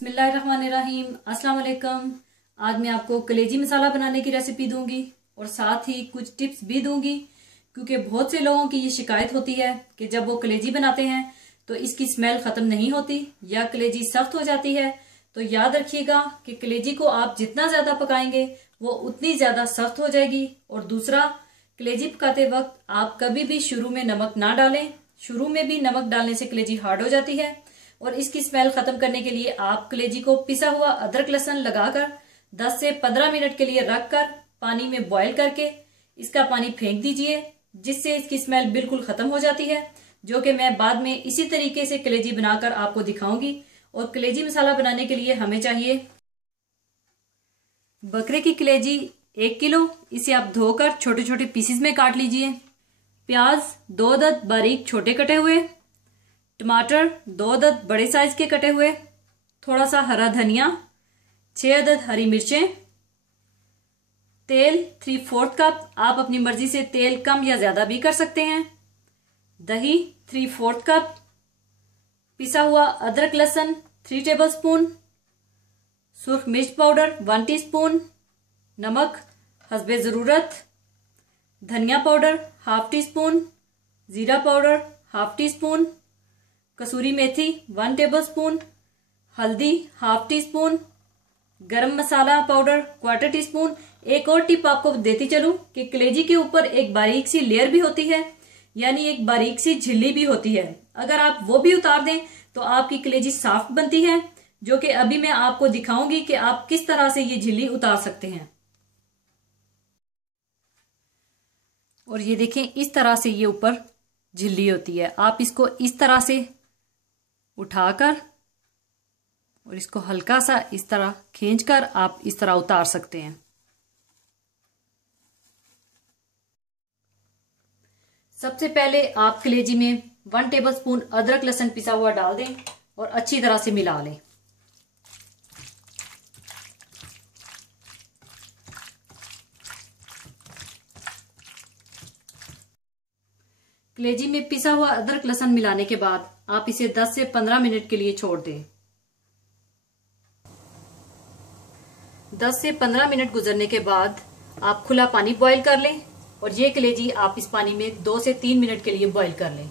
बिस्मिल्लाहिर्रहमानिर्रहीम। अस्सलाम वालेकुम। आज मैं आपको कलेजी मसाला बनाने की रेसिपी दूंगी और साथ ही कुछ टिप्स भी दूंगी, क्योंकि बहुत से लोगों की ये शिकायत होती है कि जब वो कलेजी बनाते हैं तो इसकी स्मेल खत्म नहीं होती या कलेजी सख्त हो जाती है। तो याद रखिएगा कि कलेजी को आप जितना ज्यादा पकाएंगे वो उतनी ज्यादा सख्त हो जाएगी। और दूसरा, कलेजी पकाते वक्त आप कभी भी शुरू में नमक ना डालें। शुरू में भी नमक डालने से कलेजी हार्ड हो जाती है। और इसकी स्मेल खत्म करने के लिए आप कलेजी को पिसा हुआ अदरक लहसुन लगाकर 10 से 15 मिनट के लिए रखकर पानी में बॉईल करके इसका पानी फेंक दीजिए, जिससे इसकी स्मेल बिल्कुल खत्म हो जाती है, जो कि मैं बाद में इसी तरीके से कलेजी बनाकर आपको दिखाऊंगी। और कलेजी मसाला बनाने के लिए हमें चाहिए बकरे की कलेजी 1 किलो। इसे आप धोकर छोटे छोटे पीसेस में काट लीजिए। प्याज 2 अदद बारीक छोटे कटे हुए, टमाटर 2 अदद बड़े साइज के कटे हुए, थोड़ा सा हरा धनिया, 6 अदद हरी मिर्चें, तेल 3/4 कप। आप अपनी मर्जी से तेल कम या ज्यादा भी कर सकते हैं। दही 3/4 कप, पिसा हुआ अदरक लहसुन 3 टेबलस्पून, सुर्ख मिर्च पाउडर 1 टीस्पून, नमक हस्बे जरूरत, धनिया पाउडर 1/2 टीस्पून, जीरा पाउडर 1/2 टीस्पून, कसूरी मेथी 1 टेबलस्पून, हल्दी 1/2 टीस्पून, गरम मसाला पाउडर 1/4 टीस्पून। एक और टिप आपको देती चलूं कि कलेजी के ऊपर एक बारीक सी लेयर भी होती है, यानी एक बारीक सी झिल्ली भी होती है। अगर आप वो भी उतार दें तो आपकी कलेजी सॉफ्ट बनती है, जो कि अभी मैं आपको दिखाऊंगी कि आप किस तरह से ये झिल्ली उतार सकते हैं। और ये देखें, इस तरह से ये ऊपर झिल्ली होती है। आप इसको इस तरह से उठाकर और इसको हल्का सा इस तरह खींचकर आप इस तरह उतार सकते हैं। सबसे पहले आप कलेजी में 1 टेबलस्पून अदरक लहसुन पिसा हुआ डाल दें और अच्छी तरह से मिला लें। कलेजी में पिसा हुआ अदरक लहसुन मिलाने के बाद आप इसे 10 से 15 मिनट के लिए छोड़ दें। 10 से 15 मिनट गुजरने के बाद आप खुला पानी बॉईल कर लें और ये कलेजी आप इस पानी में 2 से 3 मिनट के लिए बॉईल कर लें।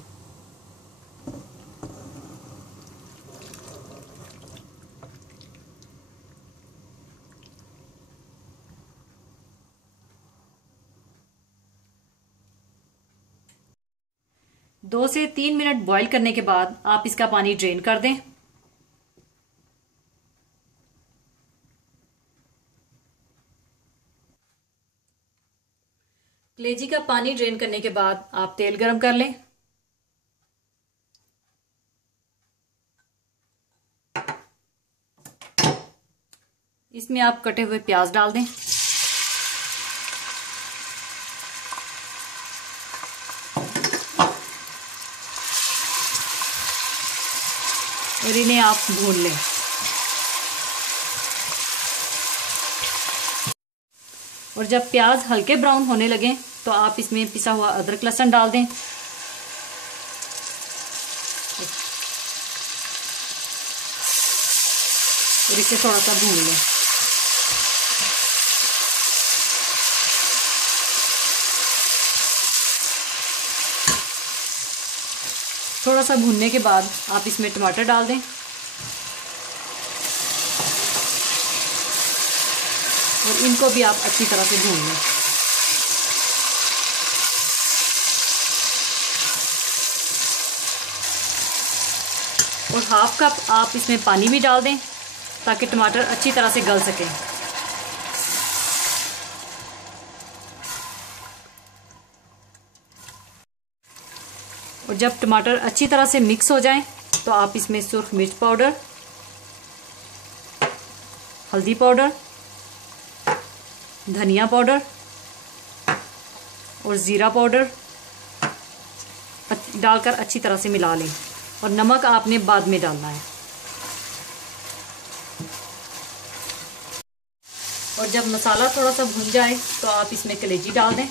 दो से 3 मिनट बॉईल करने के बाद आप इसका पानी ड्रेन कर दें। कलेजी का पानी ड्रेन करने के बाद आप तेल गरम कर लें। इसमें आप कटे हुए प्याज डाल दें। और इन्हें आप भून लें। और जब प्याज हल्के ब्राउन होने लगे तो आप इसमें पिसा हुआ अदरक लहसुन डाल दें। और इसे थोड़ा सा भून लें। थोड़ा सा भूनने के बाद आप इसमें टमाटर डाल दें। और इनको भी आप अच्छी तरह से भून लें। और 1/2 कप आप इसमें पानी भी डाल दें ताकि टमाटर अच्छी तरह से गल सकें। और जब टमाटर अच्छी तरह से मिक्स हो जाएं तो आप इसमें सुर्ख मिर्च पाउडर, हल्दी पाउडर, धनिया पाउडर और जीरा पाउडर डालकर अच्छी तरह से मिला लें। और नमक आपने बाद में डालना है। और जब मसाला थोड़ा सा भुन जाए तो आप इसमें कलेजी डाल दें।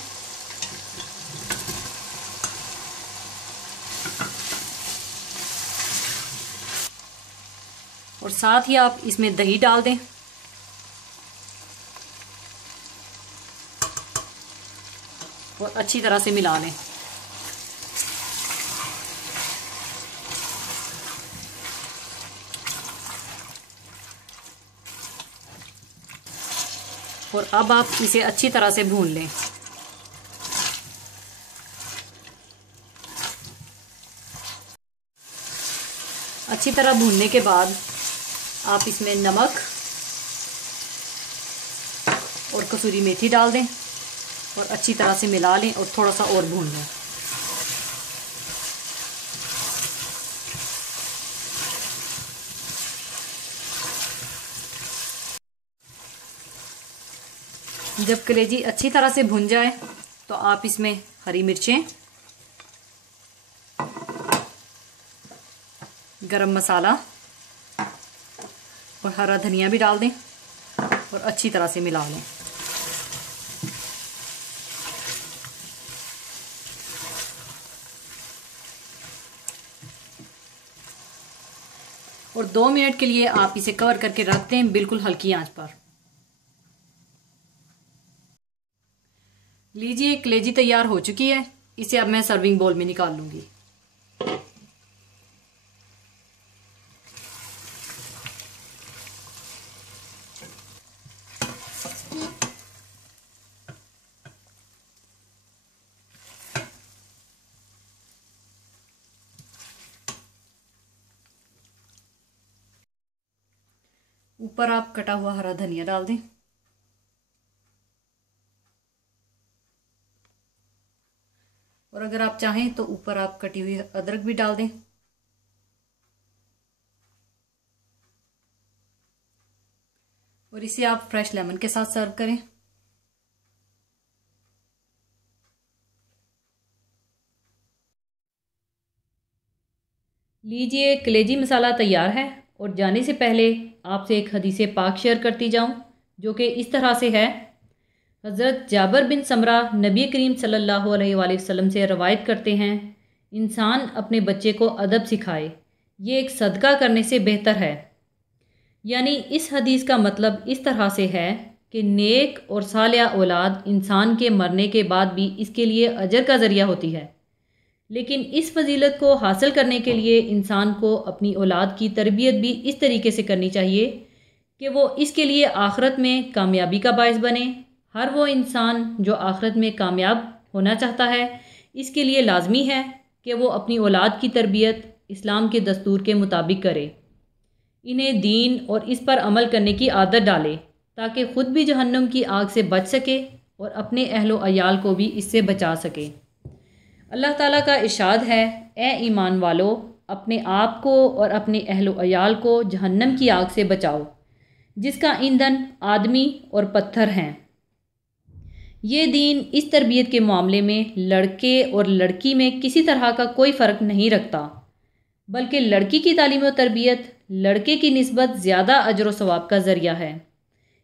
और और साथ ही आप इसमें दही डाल दें। और अच्छी तरह से मिला लें। और अब आप इसे अच्छी तरह से भून लें। अच्छी तरह भूनने के बाद आप इसमें नमक और कसूरी मेथी डाल दें और अच्छी तरह से मिला लें और थोड़ा सा और भून लें। जब कलेजी अच्छी तरह से भुन जाए तो आप इसमें हरी मिर्चें, गरम मसाला और हरा धनिया भी डाल दें और अच्छी तरह से मिला लें। और 2 मिनट के लिए आप इसे कवर करके रख दें, बिल्कुल हल्की आंच पर। लीजिए, कलेजी तैयार हो चुकी है। इसे अब मैं सर्विंग बाउल में निकाल लूंगी। ऊपर आप कटा हुआ हरा धनिया डाल दें। और अगर आप चाहें तो ऊपर आप कटी हुई अदरक भी डाल दें। और इसे आप फ्रेश लेमन के साथ सर्व करें। लीजिए, कलेजी मसाला तैयार है। और जाने से पहले आपसे एक हदीस पाक शेयर करती जाऊं, जो कि इस तरह से है। हज़रत जाबिर बिन समरा नबी करीम सल्लल्लाहु अलैहि वसल्लम से रवायत करते हैं, इंसान अपने बच्चे को अदब सिखाए, ये एक सदका करने से बेहतर है। यानी इस हदीस का मतलब इस तरह से है कि नेक और सालिहा औलाद इंसान के मरने के बाद भी इसके लिए अजर का ज़रिया होती है। लेकिन इस फजीलत को हासिल करने के लिए इंसान को अपनी औलाद की तरबियत भी इस तरीके से करनी चाहिए कि वो इसके लिए आखिरत में कामयाबी का बायस बने। हर वो इंसान जो आखिरत में कामयाब होना चाहता है, इसके लिए लाजमी है कि वो अपनी औलाद की तरबियत इस्लाम के दस्तूर के मुताबिक करे, इन्हें दीन और इस पर अमल करने की आदत डाले, ताकि ख़ुद भी जहन्नुम की आग से बच सके और अपने अहलो अयाल को भी इससे बचा सके। अल्लाह ताला का इरशाद है, ए ईमान वालो, अपने आप को और अपने अहलो अयाल को जहन्नम की आग से बचाओ, जिसका ईंधन आदमी और पत्थर हैं। ये दीन इस तरबियत के मामले में लड़के और लड़की में किसी तरह का कोई फ़र्क नहीं रखता, बल्कि लड़की की तालीम और तरबियत लड़के की निस्बत ज़्यादा अजर व सवाब का ज़रिया है,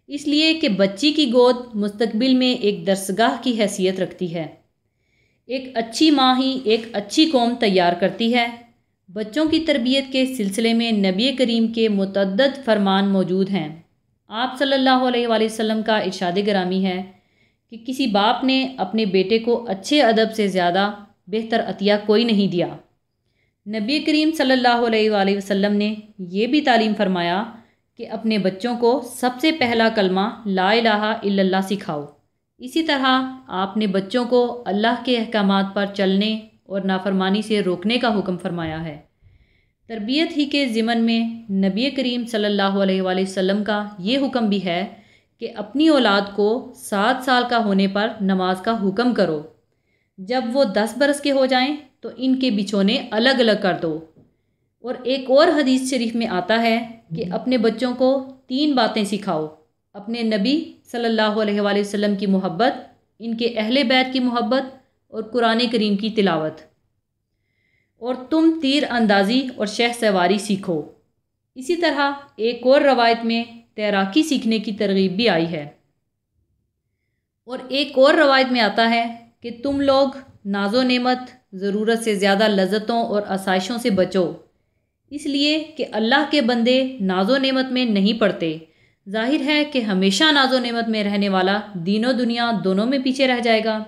इसलिए कि बच्ची की गोद मुस्तकबिल में एक दरसगाह की हैसियत रखती है। एक अच्छी माँ ही एक अच्छी कौम तैयार करती है। बच्चों की तरबियत के सिलसिले में नबी करीम के मुतअद्दिद फरमान मौजूद हैं। आप सल्लल्लाहु अलैहि वसल्लम का इरशाद गिरामी है कि किसी बाप ने अपने बेटे को अच्छे अदब से ज़्यादा बेहतर अतिया कोई नहीं दिया। नबी करीम सल्लल्लाहु अलैहि वसल्लम ने यह भी तालीम फरमाया कि अपने बच्चों को सबसे पहला कलमा ला इलाहा इल्लल्लाह सिखाओ। इसी तरह आपने बच्चों को अल्लाह के अहकामात पर चलने और नाफरमानी से रोकने का हुक्म फरमाया है। तरबियत ही के ज़िमन में नबी करीम सल्लल्लाहु अलैहि वसल्लम का ये हुक्म भी है कि अपनी औलाद को 7 साल का होने पर नमाज का हुक्म करो। जब वो 10 बरस के हो जाएं तो इनके बिछोने अलग अलग कर दो। और एक और हदीस शरीफ में आता है कि अपने बच्चों को 3 बातें सिखाओ: अपने नबी सल्लल्लाहु अलैहि वसल्लम की मोहब्बत, इनके अहले बैत की मोहब्बत और कुरान करीम की तिलावत। और तुम तीर अंदाज़ी और शह सवारी सीखो। इसी तरह एक और रवायत में तैराकी सीखने की तरगीब भी आई है। और एक और रवायत में आता है कि तुम लोग नाजो नेमत, ज़रूरत से ज़्यादा लज़्ज़तों और आसाइशों से बचो। इसलिए कि अल्लाह के बंदे नाजो नेमत में नहीं पड़ते। जाहिर है कि हमेशा नाजो नेमत में रहने वाला दीनों दुनिया दोनों में पीछे रह जाएगा।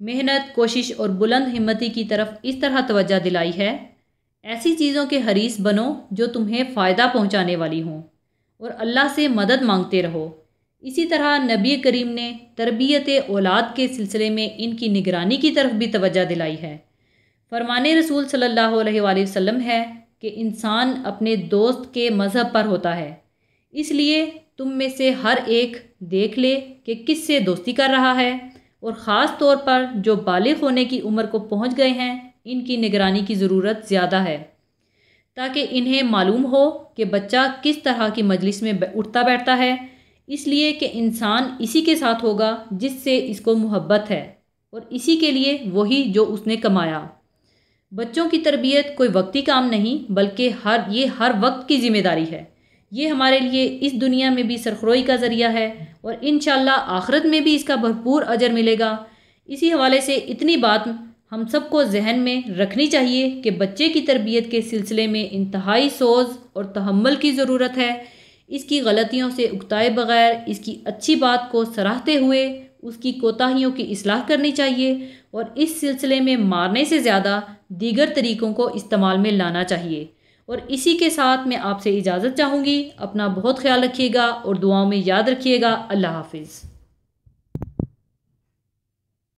मेहनत, कोशिश और बुलंद हिम्मती की तरफ इस तरह तवज्जो दिलाई है, ऐसी चीज़ों के हरीस बनो जो तुम्हें फ़ायदा पहुंचाने वाली हों और अल्लाह से मदद मांगते रहो। इसी तरह नबी करीम ने तरबियत औलाद के सिलसिले में इनकी निगरानी की तरफ भी तवज्जो दिलाई है। फरमाने रसूल सल्लल्लाहु अलैहि वसल्लम है कि इंसान अपने दोस्त के मज़हब पर होता है, इसलिए तुम में से हर एक देख ले कि किससे दोस्ती कर रहा है और ख़ास तौर पर जो बालिग होने की उम्र को पहुंच गए हैं, इनकी निगरानी की ज़रूरत ज़्यादा है ताकि इन्हें मालूम हो कि बच्चा किस तरह की मजलिस में उठता बैठता है, इसलिए कि इंसान इसी के साथ होगा जिससे इसको मोहब्बत है और इसी के लिए वही जो उसने कमाया। बच्चों की तरबियत कोई वक्ती काम नहीं बल्कि हर वक्त की ज़िम्मेदारी है। ये हमारे लिए इस दुनिया में भी सरखरोई का ज़रिया है और इंशाअल्लाह आखिरत में भी इसका भरपूर अजर मिलेगा। इसी हवाले से इतनी बात हम सबको जहन में रखनी चाहिए कि बच्चे की तरबियत के सिलसिले में इंतहाई सोच और तहम्मुल की ज़रूरत है। इसकी गलतियों से उकताए बगैर इसकी अच्छी बात को सराहते हुए उसकी कोताहियों की इस्लाह करनी चाहिए और इस सिलसिले में मारने से ज़्यादा दीगर तरीक़ों को इस्तेमाल में लाना चाहिए। और इसी के साथ मैं आपसे इजाज़त चाहूँगी। अपना बहुत ख्याल रखिएगा और दुआओं में याद रखिएगा। अल्लाह हाफिज़।